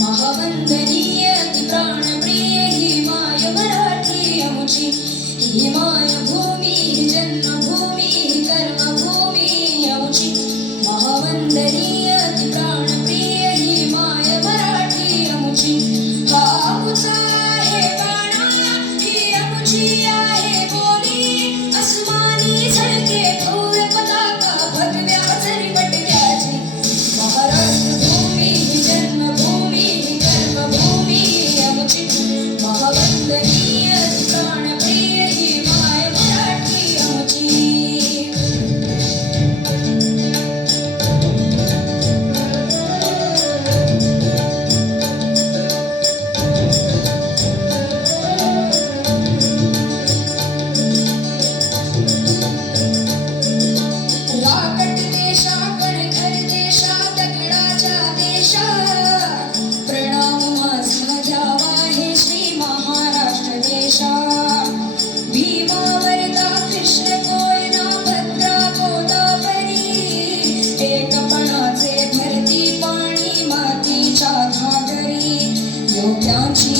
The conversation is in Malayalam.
മഹാബന്ധനീയ പ്രാണപ്രിയ ഹിമായ മരാഠിയ മുചി ഹിമായ ഭൂമി ജന്മ दिसते भरती पानी माती घागरी योग्यांची